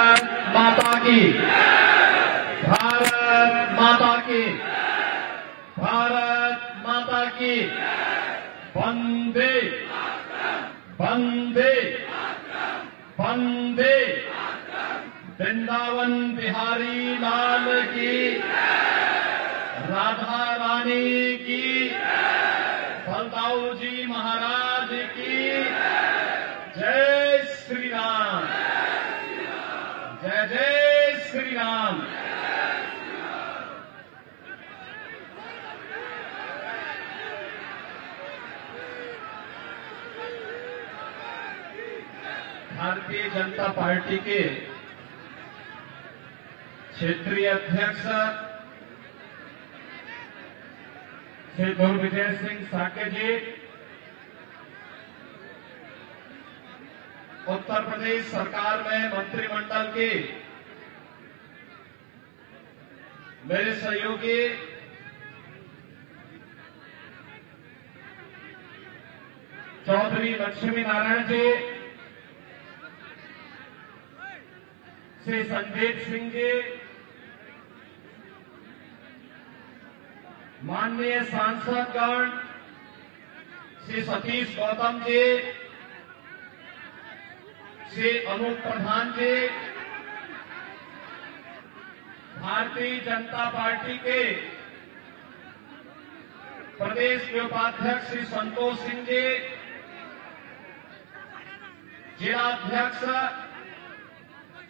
माता की, भारत माता की, भारत माता की, वंदे वंदे वंदे, वृंदावन बिहारी लाल की, राधा रानी की, बलदाऊ जी महाराज की, जय श्री राम, जय जय श्री राम। भारतीय जनता पार्टी के क्षेत्रीय अध्यक्ष श्री दुर्विजय सिंह साके जी, उत्तर प्रदेश सरकार में मंत्रिमंडल के मेरे सहयोगी चौधरी लक्ष्मी नारायण जी, श्री संजीव सिंह जी, माननीय सांसदगण श्री सतीश गौतम जी, श्री अनूप प्रधान जी, भारतीय जनता पार्टी के प्रदेश के उपाध्यक्ष श्री संतोष सिंह जी, जिलाध्यक्ष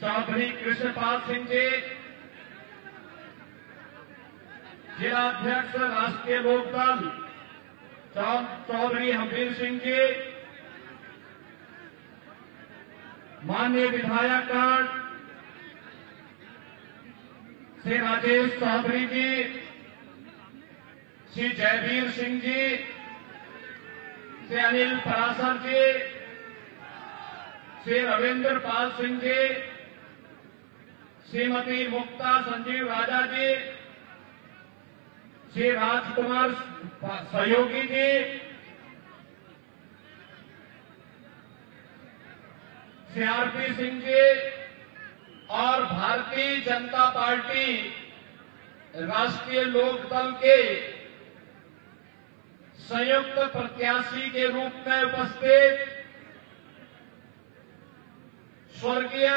चौधरी कृष्णपाल सिंह जी, जिलाध्यक्ष राष्ट्रीय लोकदल चौधरी हरवीर सिंह जी, माननीय विधायकगण श्री राजेश चौधरी जी, श्री जयवीर सिंह जी, श्री अनिल पराशर जी, श्री रविंद्र पाल सिंह जी, श्रीमती मुक्ता संजीव राजा जी, श्री राजकुमार सहयोगी जी, श्री आरपी सिंह जी और भारतीय जनता पार्टी राष्ट्रीय लोकदल के संयुक्त प्रत्याशी के रूप में उपस्थित स्वर्गीय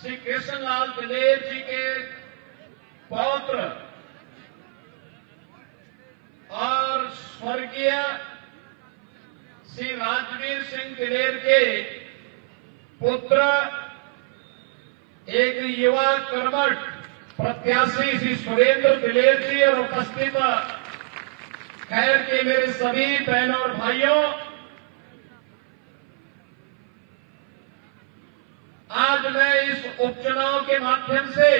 श्री कृष्णलाल दिलेर जी के पौत्र और स्वर्गीय श्री राजवीर सिंह दिलेर के पुत्र, एक युवा कर्मठ प्रत्याशी श्री सुरेंद्र दिलेर जी और उपस्थित खैर के मेरे सभी बहनों और भाइयों, आज मैं इस उपचुनाव के माध्यम से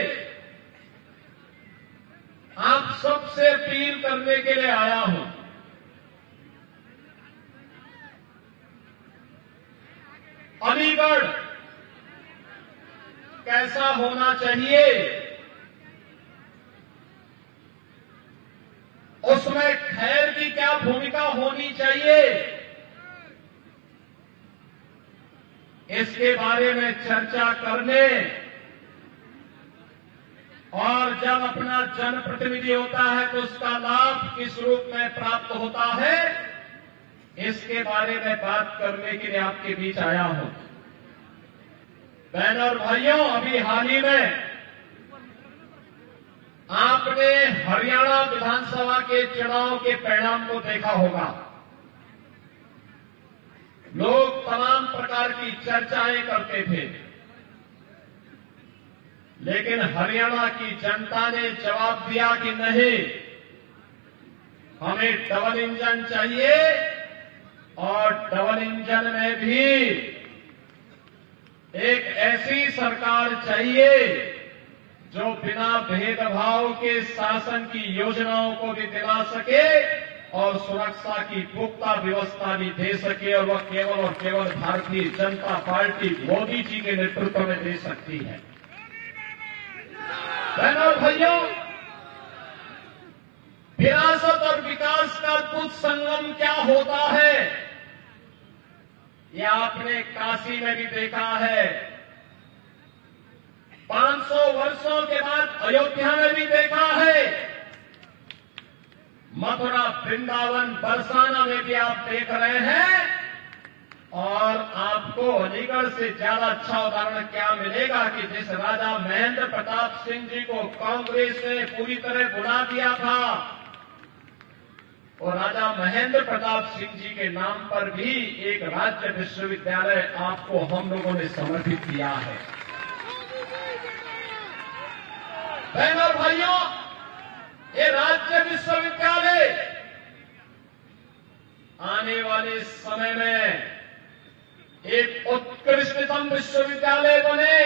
आप सबसे अपील करने के लिए आया हूं। अलीगढ़ कैसा होना चाहिए, उसमें खैर की क्या भूमिका होनी चाहिए, इसके बारे में चर्चा करने और जब अपना जनप्रतिनिधि होता है तो उसका लाभ किस रूप में प्राप्त होता है, इसके बारे में बात करने के लिए आपके बीच आया हूं। बहनों और भाइयों, अभी हाल ही में आपने हरियाणा विधानसभा के चुनाव के परिणाम को देखा होगा। लोग तमाम प्रकार की चर्चाएं करते थे, लेकिन हरियाणा की जनता ने जवाब दिया कि नहीं, हमें डबल इंजन चाहिए और डबल इंजन में भी एक ऐसी सरकार चाहिए जो बिना भेदभाव के शासन की योजनाओं को भी दिला सके और सुरक्षा की पुख्ता व्यवस्था भी दे सके, और वह केवल और केवल भारतीय जनता पार्टी मोदी जी के नेतृत्व में दे सकती है। बहनों और भाइयों, विरासत और विकास का अद्भुत संगम क्या होता है, यह आपने काशी में भी देखा है। 700 वर्षों के बाद अयोध्या में भी देखा है, मथुरा, वृंदावन, बरसाना में भी आप देख रहे हैं। और आपको अलीगढ़ से ज्यादा अच्छा उदाहरण क्या मिलेगा कि जिस राजा महेंद्र प्रताप सिंह जी को कांग्रेस ने पूरी तरह भुला दिया था, और राजा महेंद्र प्रताप सिंह जी के नाम पर भी एक राज्य विश्वविद्यालय आपको हम लोगों ने समर्पित किया है। बहनों और भाइयों, ये राज्य विश्वविद्यालय आने वाले समय में एक उत्कृष्टतम विश्वविद्यालय बने,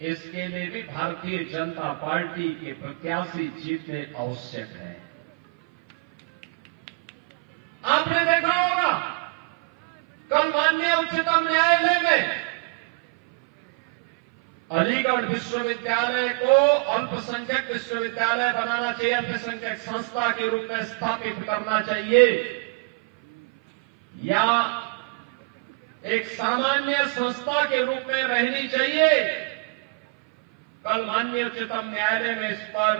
इसके लिए भी भारतीय जनता पार्टी के प्रत्याशी जीतने आवश्यक है। आपने देखा होगा कल माननीय उच्चतम न्यायालय में अलीगढ़ विश्वविद्यालय को अल्पसंख्यक विश्वविद्यालय बनाना चाहिए, अल्पसंख्यक संस्था के रूप में स्थापित करना चाहिए, या एक सामान्य संस्था के रूप में रहनी चाहिए। कल माननीय उच्चतम न्यायालय में इस पर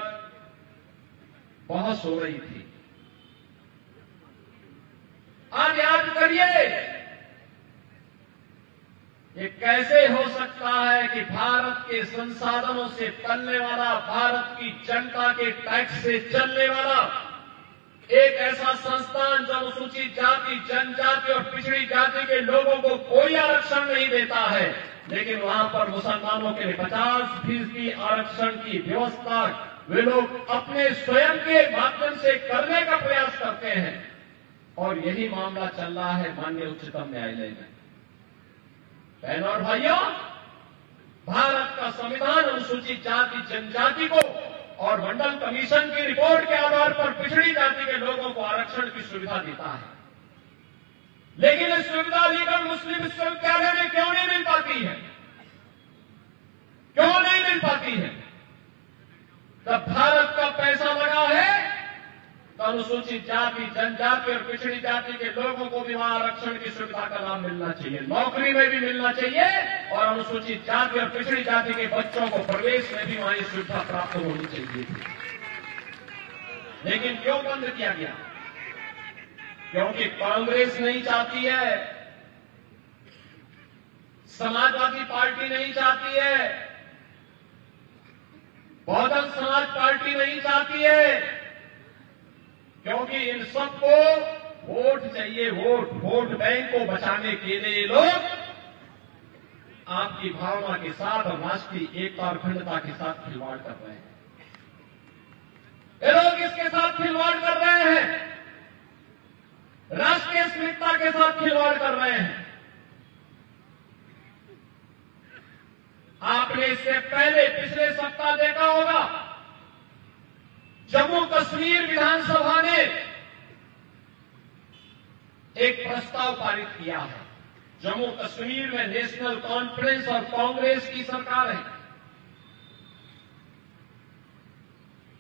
बहस हो रही थी। आज याद करिए, ये कैसे हो सकता है कि भारत के संसाधनों से चलने वाला, भारत की जनता के टैक्स से चलने वाला एक ऐसा संस्थान जो अनुसूचित जाति, जनजाति और पिछड़ी जाति के लोगों को कोई आरक्षण नहीं देता है, लेकिन वहां पर मुसलमानों के लिए 50% आरक्षण की व्यवस्था वे लोग अपने स्वयं के माध्यम से करने का प्रयास करते हैं। और यही मामला चल रहा है माननीय उच्चतम न्यायालय में। बहनों और भाइयों, भारत का संविधान अनुसूचित जाति, जनजाति को और मंडल कमीशन की रिपोर्ट के आधार पर पिछड़ी जाति के लोगों को आरक्षण की सुविधा देता है, लेकिन इस सुविधा अलीगढ़ मुस्लिम विश्वविद्यालय में क्यों नहीं मिल पाती है? क्यों नहीं मिल पाती है? जब भारत का पैसा लगा है तो अनुसूचित जाति, जनजाति और पिछड़ी जाति के लोगों को भी वहां आरक्षण की सुविधा का लाभ मिलना चाहिए, नौकरी में भी मिलना चाहिए, और अनुसूचित जाति और पिछड़ी जाति के बच्चों को प्रवेश में भी वहां ये सुविधा प्राप्त होनी चाहिए थी। लेकिन क्यों बंद किया गया? क्योंकि कांग्रेस नहीं चाहती है, समाजवादी पार्टी नहीं चाहती है, बहुजन समाज पार्टी नहीं चाहती है, क्योंकि इन सबको वोट चाहिए, वोट बैंक को बचाने के लिए लोग आपकी भावना के साथ और राष्ट्रीय एकता और अखंडता के साथ खिलवाड़ कर रहे हैं। ये लोग इसके साथ खिलवाड़ कर रहे हैं, राष्ट्रीय अस्मिता के साथ खिलवाड़ कर रहे हैं। आपने इससे पहले पिछले सप्ताह देखा होगा, जम्मू कश्मीर विधानसभा ने एक प्रस्ताव पारित किया है। जम्मू कश्मीर में नेशनल कॉन्फ्रेंस और कांग्रेस की सरकार है,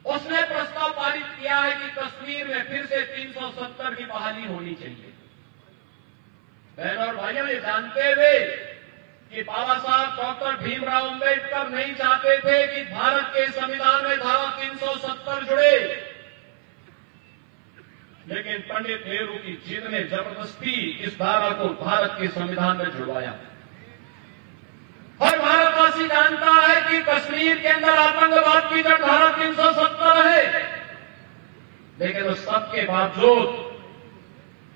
उसने प्रस्ताव पारित किया है कि कश्मीर में फिर से 370 की बहाली होनी चाहिए। बहनों और भाइयों, ये जानते हुए कि बाबा साहब डॉक्टर भीमराव अंबेडकर नहीं चाहते थे कि भारत के संविधान में धारा 370 जुड़े, लेकिन पंडित नेहरू की जिद ने जबरदस्ती इस धारा को भारत के संविधान में जुड़वाया। हर भारतवासी जानता है कि कश्मीर के अंदर आतंकवाद की जड़ धारा 370 है, लेकिन उस सब के बावजूद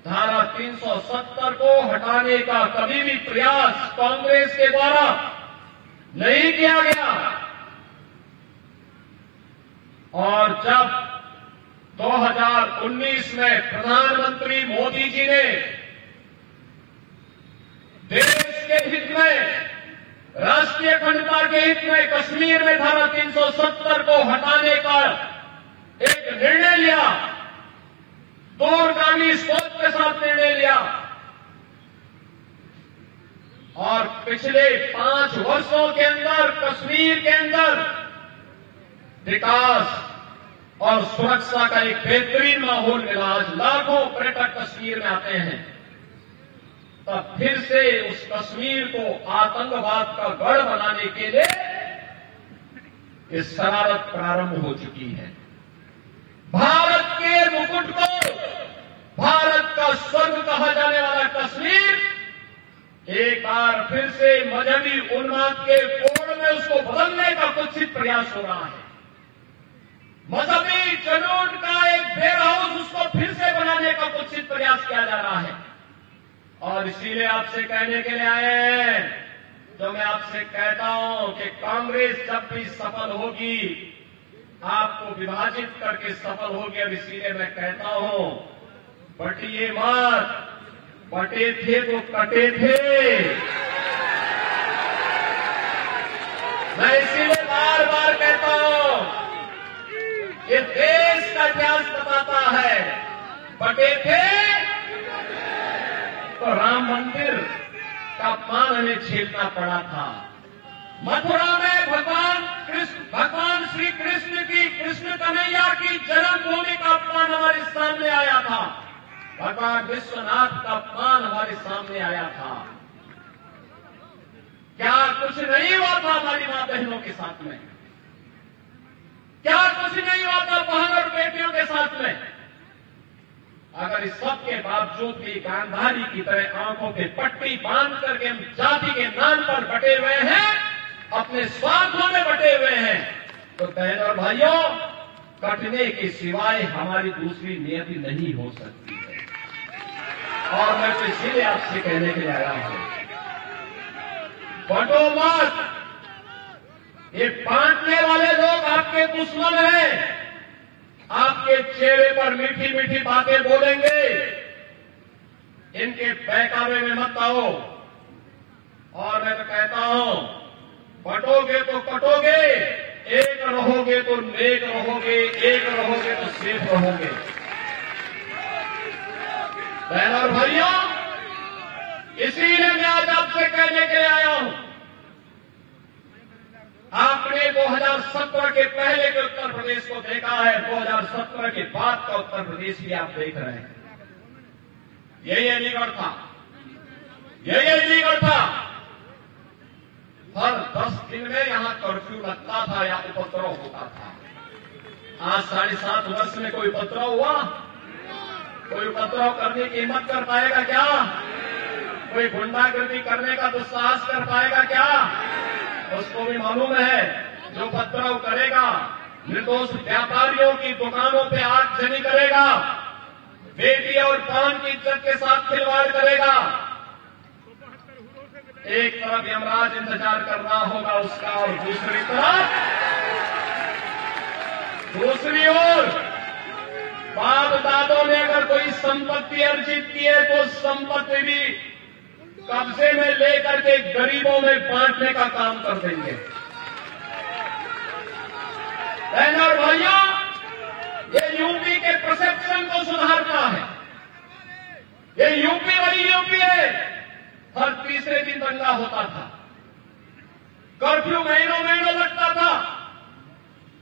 धारा 370 को हटाने का कभी भी प्रयास कांग्रेस के द्वारा नहीं किया गया। और जब 2019 में प्रधानमंत्री मोदी जी ने देश के हित में, राष्ट्रीय अखंडता के हित में कश्मीर में धारा 370 को हटाने का एक निर्णय लिया, दूरगामी सोच के साथ निर्णय लिया, और पिछले 5 वर्षों के अंदर कश्मीर के अंदर विकास और सुरक्षा का एक बेहतरीन माहौल मिला। आज लाखों पर्यटक कश्मीर में आते हैं, तब फिर से उस कश्मीर को आतंकवाद का गढ़ बनाने के लिए ये शरारत प्रारंभ हो चुकी है। भारत के मुकुट को, भारत का स्वर्ग कहा जाने वाला कश्मीर एक बार फिर से मजहबी उन्माद के कोण में उसको बदलने का कुत्सित प्रयास हो रहा है। मजहबी जुनून का एक बेयर हाउस उसको फिर से बनाने का कुत्सित प्रयास किया जा रहा है। और इसीलिए आपसे कहने के लिए आए हैं, जो मैं आपसे कहता हूं कि कांग्रेस जब भी सफल होगी आपको विभाजित करके सफल होगी। और इसीलिए मैं कहता हूं, बटिए मत, बटे थे तो कटे थे। मैं इसीलिए बार बार कहता हूं, ये देश का इतिहास बताता है, बटे थे तो राम मंदिर का अपमान हमें झेलना पड़ा था। मथुरा में भगवान श्री कृष्ण की, कृष्ण कन्हैया की जन्मभूमि का अपमान हमारे सामने आया था। भगवान विश्वनाथ का अपमान हमारे सामने आया था। क्या कुछ नहीं हुआ था हमारी मां बहनों के साथ में? क्या कुछ नहीं हुआ था बहन और बेटियों के साथ में? अगर इस सब के बावजूद भी गांधारी की तरह आंखों पे पट्टी बांध करके हम जाति के नाम पर बटे हुए हैं, अपने स्वार्थों में बटे हुए हैं, तो बहन और भाइयों, कटने के सिवाय हमारी दूसरी नियति नहीं हो सकती है। और मैं तो इसीलिए आपसे कहने के लिए आया हूं, बटो मत। ये बांटने वाले लोग आपके दुश्मन हैं। आपके चेहरे पर मीठी मीठी बातें बोलेंगे, इनके बहकावे में मत आओ। और मैं तो कहता हूं, बटोगे तो कटोगे, एक रहोगे तो नेक रहोगे, एक रहोगे तो सेफ रहोगे। बहनों और भाइयों, इसीलिए मैं आज आपसे कहने के लिए आया हूं, आपने 2017 के पहले के उत्तर प्रदेश को देखा है, 2017 के बाद का उत्तर प्रदेश भी आप देख रहे हैं। यही अलीगढ़ था, यही अलीगढ़ था। हर 10 दिन में यहां कर्फ्यू लगता था या उपद्रव होता था। आज 7.5 वर्ष में कोई उपद्रव हुआ? कोई उपद्रव करने की हिम्मत कर पाएगा क्या? कोई गुंडागर्दी करने का दुस्साहस कर पाएगा क्या? उसको भी मालूम है, जो उपद्रव करेगा, निर्दोष व्यापारियों की दुकानों पे आगजनी करेगा, बेटी और बहन की इज्जत के साथ खिलवाड़ करेगा। एक तरफ यमराज इंतजार कर रहा होगा उसका, और दूसरी ओर बाप दादों ने अगर कोई संपत्ति अर्जित की है तो संपत्ति भी कब्जे में लेकर के गरीबों में बांटने का काम कर देंगे। बहनों और भाइयों, ये यूपी के परसेप्शन को सुधारना है। ये यूपी वही यूपी है, हर तीसरे दिन दंगा होता था, कर्फ्यू महीनों लगता था,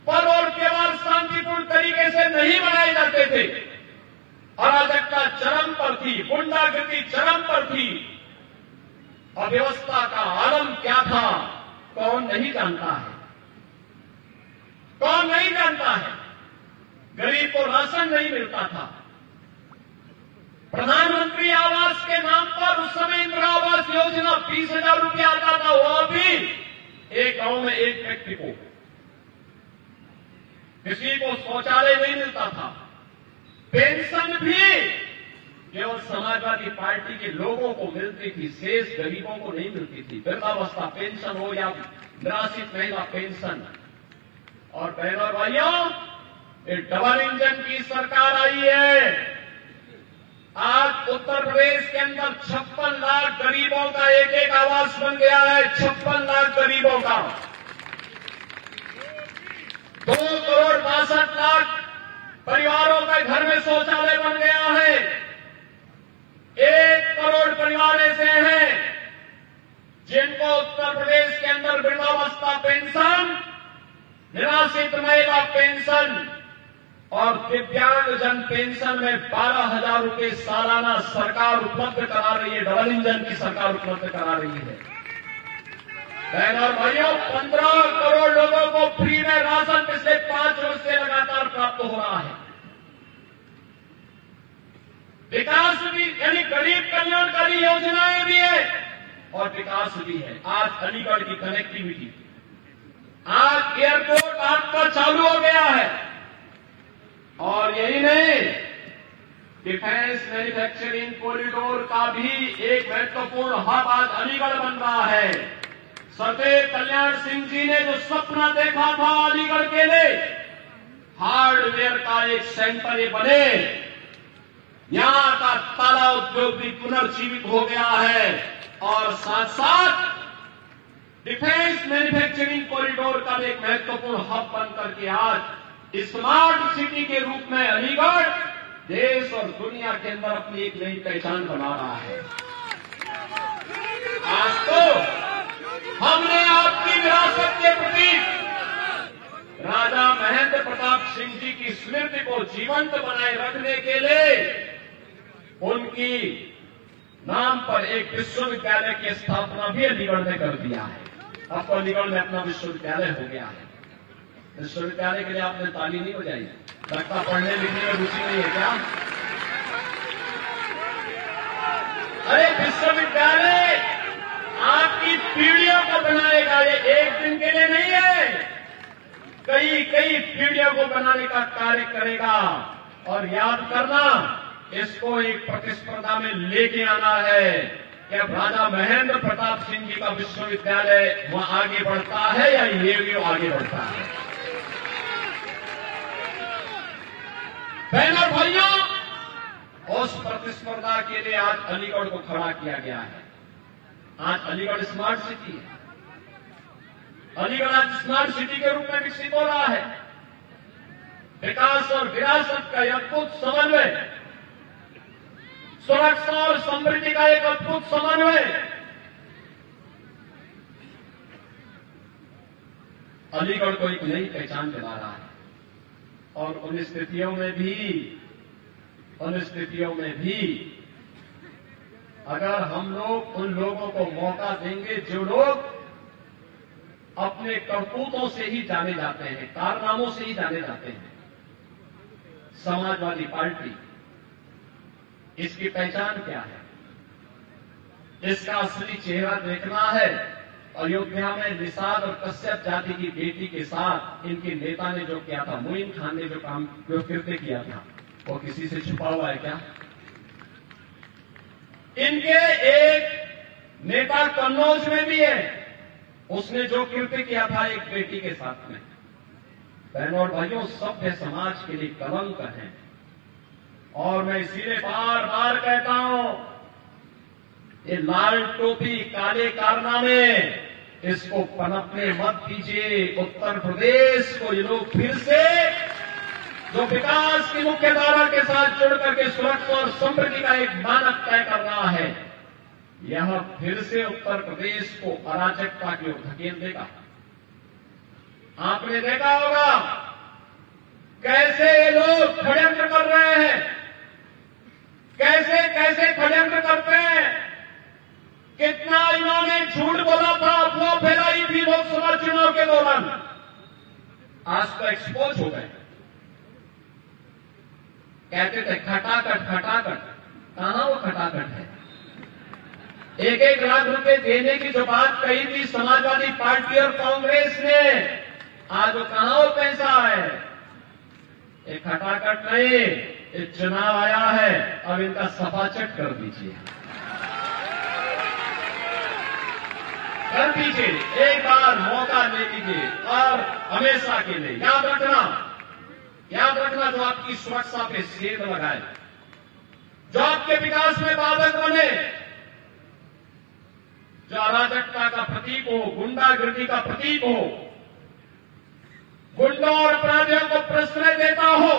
पर्व और त्योहार शांतिपूर्ण तरीके से नहीं मनाए जाते थे, अराजकता चरम पर थी, गुंडागर्दी चरम पर थी, अव्यवस्था का आलम क्या था कौन नहीं जानता है, कौन नहीं जानता है। गरीब को राशन नहीं मिलता था। प्रधानमंत्री आवास के नाम पर उस समय इंदिरा आवास योजना 20,000 रुपया आता था, वह भी एक गांव में एक व्यक्ति को, किसी को शौचालय नहीं मिलता था। पेंशन भी केवल समाजवादी पार्टी के लोगों को मिलती थी, शेष गरीबों को नहीं मिलती थी। वृद्धावस्था पेंशन हो या निराश्रित महिला पेंशन। और बहनों और भाइयों, ये डबल इंजन की सरकार आई है। आज उत्तर प्रदेश के अंदर 56 लाख गरीबों का एक एक आवास बन गया है। 56 लाख गरीबों का 2,62,00,000 परिवारों का घर में शौचालय बन गया है। 1 करोड़ परिवार ऐसे हैं जिनको उत्तर प्रदेश के अंदर वृद्धावस्था पेंशन, निराश्रित महिला पेंशन और दिव्यांगजन पेंशन में 12,000 रुपये सालाना सरकार उपलब्ध करा रही है। डबल इंजन की सरकार उपलब्ध करा रही है। बहनों और भाइयों, 15 करोड़ लोगों को फ्री में बड़ी योजनाएं भी है और विकास भी है। आज अलीगढ़ की कनेक्टिविटी, आज एयरपोर्ट आपका चालू हो गया है और यही नहीं, डिफेंस मैन्युफैक्चरिंग कॉरिडोर का भी एक महत्वपूर्ण हब आज अलीगढ़ बन रहा है। सदैव कल्याण सिंह जी ने जो सपना देखा था अलीगढ़ के लिए, हार्डवेयर का एक सेंटर ये बने, यहां का ताला उद्योग भी पुनर्जीवित हो गया है और साथ साथ डिफेंस मैन्युफैक्चरिंग कॉरिडोर का भी एक महत्वपूर्ण हब बनकर के आज स्मार्ट सिटी के रूप में अलीगढ़ देश और दुनिया के अंदर अपनी एक नई पहचान बना रहा है। आज तो हमने आपकी विरासत के प्रतीक राजा महेंद्र प्रताप सिंह जी की स्मृति को जीवंत बनाए रखने के लिए उनकी नाम पर एक विश्वविद्यालय की स्थापना भी अलीगढ़ में कर दिया है। अब तो अलीगढ़ में अपना विश्वविद्यालय हो गया है। विश्वविद्यालय के लिए आपने ताली नहीं बजाई, लगता पढ़ने लिखने में रुचि नहीं है क्या? अरे विश्वविद्यालय आपकी पीढ़ियों को बनाएगा, ये एक दिन के लिए नहीं है, कई कई पीढ़ियों को बनाने का कार्य करेगा। और याद करना, इसको एक प्रतिस्पर्धा में लेके आना है कि अब राजा महेंद्र प्रताप सिंह जी का विश्वविद्यालय वहां आगे बढ़ता है या ये आगे बढ़ता है। बहनों भाइयों, उस प्रतिस्पर्धा के लिए आज अलीगढ़ को खड़ा किया गया है। आज अलीगढ़ स्मार्ट सिटी है। अलीगढ़ आज स्मार्ट सिटी के रूप में विकसित हो रहा है। विकास और विरासत का यह अद्भुत समन्वय, सुरक्षा और समृद्धि का एक अद्भुत समन्वय अलीगढ़ को एक नई पहचान दिला रहा है। और उन स्थितियों में भी अगर हम लोग उन लोगों को मौका देंगे जो लोग अपने करतूतों से ही जाने जाते हैं, कारनामों से ही जाने जाते हैं। समाजवादी पार्टी, इसकी पहचान क्या है? इसका असली चेहरा देखना है। अयोध्या में निषाद और कश्यप जाति की बेटी के साथ इनके नेता ने जो किया था, मोइन खान ने जो कृत्य किया था, वो किसी से छुपा हुआ है क्या? इनके एक नेता कन्नौज में भी है, उसने जो कृत्य किया था एक बेटी के साथ में। बहनों और भाइयों, सभ्य समाज के लिए कलंक है। और मैं इसीलिए बार बार कहता हूं, ये लाल टोपी काले कारनामे, इसको पनपने मत दीजिए। उत्तर प्रदेश को ये लोग फिर से जो विकास की मुख्य धारा के साथ जुड़ करके सुरक्षा और समृद्धि का एक मानक तय कर रहा है, यह फिर से उत्तर प्रदेश को अराजकता की ओर धकेल देगा। आपने देखा होगा कैसे ये लोग षड्यंत्र कर रहे हैं, कैसे कैसे षड्यंत्र करते हैं। कितना इन्होंने झूठ बोला था, अफवाह फैलाई थी लोकसभा चुनाव के दौरान, आज तो एक्सपोज हो गए। कहते थे खटाखट खटाखट, कहां वो खटाखट है? 1-1 लाख रुपए देने की जो बात कही थी समाजवादी पार्टी और कांग्रेस ने, आज वो कहां वो पैसा है? ये खटाखट नहीं, ये चुनाव आया है, अब इनका सफाचट कर दीजिए, कर दीजिए, एक बार मौका ले लीजिए और हमेशा के लिए याद रखना, जो आपकी सुरक्षा पे सेंध लगाए, जो आपके विकास में बाधक बने, जो अराजकता का प्रतीक हो, गुंडागर्दी का प्रतीक हो, गुंडों और अपराधियों को प्रश्रय देता हो,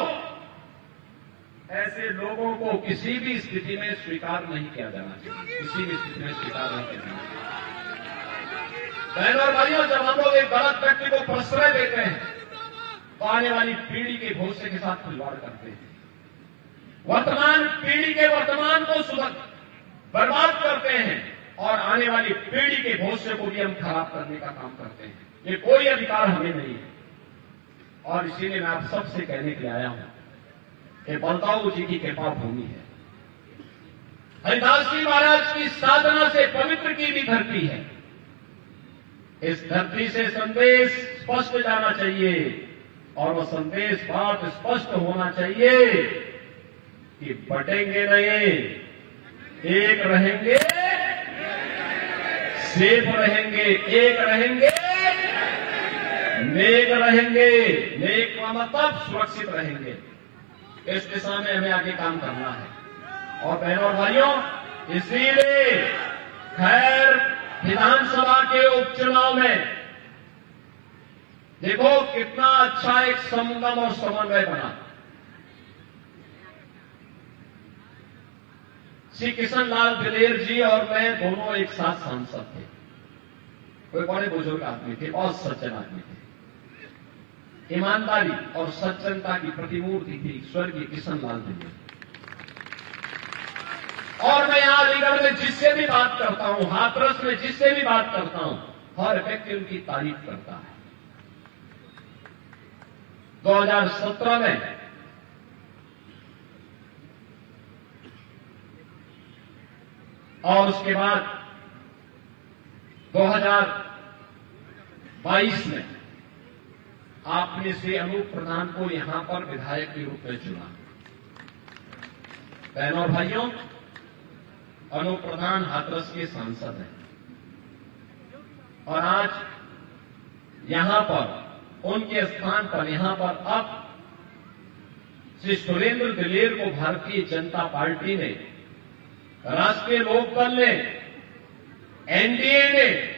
ऐसे लोगों को किसी भी स्थिति में स्वीकार नहीं किया जाना चाहिए, किसी भी स्थिति में स्वीकार नहीं किया जाना चाहिए। बहनों और भाइयों, जब हम लोग एक गलत व्यक्ति को प्रश्रय देते हैं तो आने वाली पीढ़ी के भविष्य के साथ खिलवाड़ करते हैं, वर्तमान पीढ़ी के वर्तमान को बर्बाद करते हैं और आने वाली पीढ़ी के भविष्य को भी हम खराब करने का काम करते हैं। ये कोई अधिकार हमें नहीं है। और इसीलिए मैं आप सबसे कहने के लिए आया हूं कि बलदाऊ जी की कृपा भूमि है। हरिदास जी महाराज की साधना से पवित्र की भी धरती है। इस धरती से संदेश स्पष्ट जाना चाहिए और वह संदेश बात स्पष्ट होना चाहिए कि बटेंगे नहीं, एक रहेंगे, सेफ रहेंगे, एक रहेंगे, नेक रहेंगे। नेक का मतलब सुरक्षित रहेंगे। इस दिशा में हमें आगे काम करना है। और बहनों और भाइयों, इसीलिए खैर विधानसभा के उपचुनाव में देखो कितना अच्छा एक संगम और समन्वय बना। श्री किशन लाल दिलेर जी और मैं दोनों एक साथ सांसद थे। कोई बड़े बुजुर्ग आदमी थे, बहुत सज्जन आदमी थे। ईमानदारी और सज्जनता की प्रतिमूर्ति थी स्वर्गीय किशन लाल दिलेर। और मैं यहां अलीगढ़ में जिससे भी बात करता हूं, हाथरस में जिससे भी बात करता हूं, हर व्यक्ति उनकी तारीफ करता है। 2017 में और उसके बाद 2022 में आपने श्री अनूप प्रधान को यहां पर विधायक के रूप में चुना। बहनों और भाइयों, अनूप प्रधान हाथरस के सांसद हैं और आज यहां पर उनके स्थान पर यहां पर अब श्री सुरेंद्र दिलेर को भारतीय जनता पार्टी ने, राष्ट्रीय लोकदल ने, एनडीए ने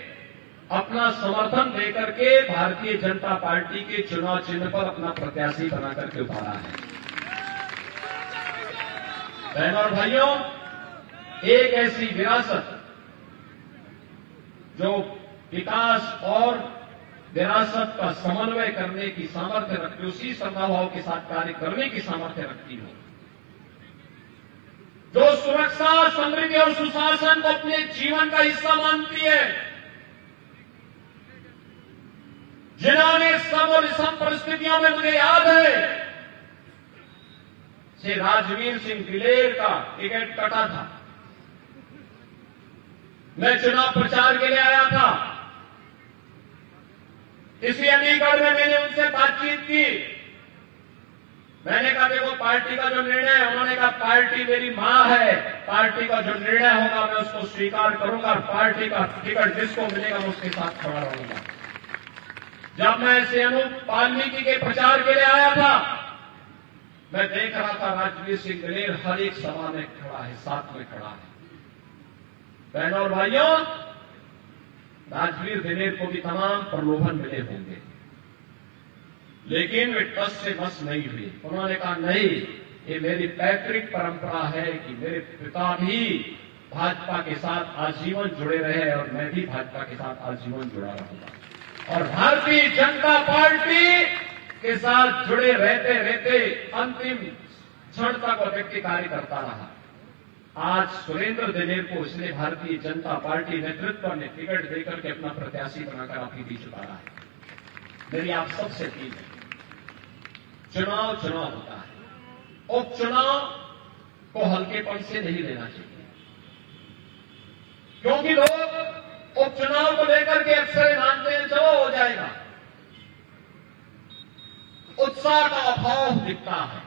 अपना समर्थन देकर के भारतीय जनता पार्टी के चुनाव चिन्ह पर अपना प्रत्याशी बनाकर के उतारा है। बहनों और भाइयों, एक ऐसी विरासत जो विकास और विरासत का समन्वय करने की सामर्थ्य रखती, उसी समभाव के साथ कार्य करने की सामर्थ्य रखती हो, जो सुरक्षा, समृद्धि और सुशासन को अपने जीवन का हिस्सा मानती है, जिन्होंने सब और सब परिस्थितियों में, मुझे याद है श्री राजवीर सिंह दिलेर का टिकट कटा था। मैं चुनाव प्रचार के लिए आया था। इसी अलीगढ़ में मैंने उनसे बातचीत की। मैंने कहा देखो पार्टी का जो निर्णय है, उन्होंने कहा पार्टी मेरी मां है, पार्टी का जो निर्णय होगा मैं उसको स्वीकार करूंगा, पार्टी का टिकट जिसको मिलेगा मैं उसके साथ खड़ा रहूंगा। जब मैं श्री अनूप वाल्मीकि के प्रचार के लिए आया था, मैं देख रहा था राजवीर सिंह दिलेर हर एक सभा में खड़ा है, साथ में खड़ा है। बहनों और भाइयों, राजवीर दिलेर को भी तमाम प्रलोभन मिले होंगे, लेकिन वे टस से मस नहीं हुए। उन्होंने कहा नहीं, ये मेरी पैतृक परंपरा है कि मेरे पिता भी भाजपा के साथ आजीवन जुड़े रहे और मैं भी भाजपा के साथ आजीवन जुड़ा रहूंगा। और भारतीय जनता पार्टी के साथ जुड़े रहते रहते अंतिम क्षण तक वो व्यक्ति कार्य करता रहा। आज सुरेंद्र दिलेर को इसलिए भारतीय जनता पार्टी नेतृत्व ने टिकट देकर के अपना प्रत्याशी बनाकर आपके बीच उतारा है। मेरी आप सबसे अपील है, चुनाव चुनाव होता है, उपचुनाव को हल्केपन से नहीं लेना चाहिए, क्योंकि लोग उपचुनाव को लेकर के अक्सर मानते हैं चलो हो जाएगा। उत्साह का अभाव दिखता है,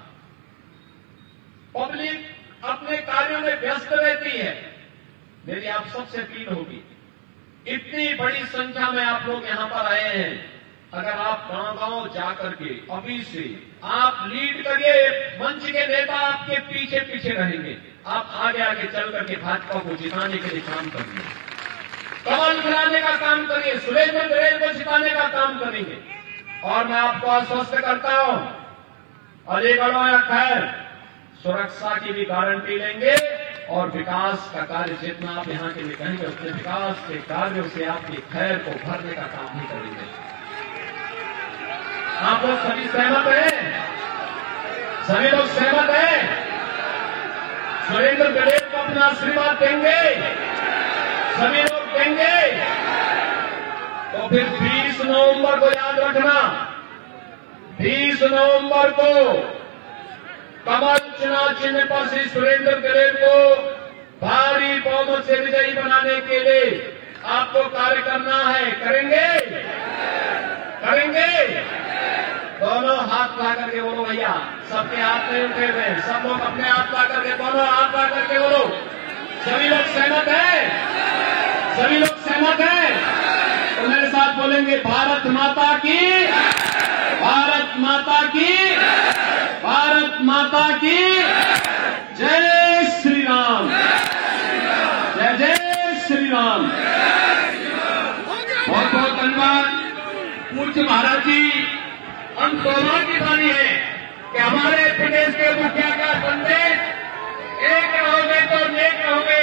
पब्लिक अपने कार्यों में व्यस्त रहती है। मेरी आप सबसे अपील होगी, इतनी बड़ी संख्या में आप लोग यहां पर आए हैं, अगर आप गांव-गांव जाकर के अभी से आप लीड करिए, मंच के नेता आपके पीछे पीछे रहेंगे, आप आगे आगे चल करके भाजपा को जिताने के लिए काम करिए, कमल खिलाने का काम करिए, सुरेंद्र दिलेर को जिताने का काम करेंगे। और मैं आपको आश्वस्त करता हूं, अलीगढ़ या खैर सुरक्षा की भी गारंटी लेंगे और विकास का कार्य जितना आप यहां के लिए कहेंगे उतने विकास के कार्यों से आपकी खैर को भरने का काम भी करेंगे। आप लोग सभी सहमत हैं? सभी लोग सहमत हैं? सुरेंद्र दिलेर को अपना आशीर्वाद देंगे? सभी लोग देंगे? तो फिर 20 नवंबर को याद रखना, 20 नवंबर को कमल चुनाव चिन्ह पर श्री सुरेंद्र दिलेर को भारी बहुमत से विजयी बनाने के लिए आपको कार्य करना है। करेंगे? करेंगे? दोनों हाथ ला करके बोलो भैया, सबके हाथ नहीं उठे हुए, सब लोग अपने हाथ ला करके, दोनों हाथ ला करके बोलो। सभी लोग सहमत हैं? सभी लोग सहमत हैं? तो मेरे साथ बोलेंगे, भारत माता की, भारत माता की, भारत माता की जय श्री राम, जय जय श्री राम। बहुत बहुत धन्यवाद पूज्य महाराज जी। हम सौभाग्यशाली है कि हमारे प्रदेश के मुखिया का संदेश एक रहोगे तो नेक रहोगे,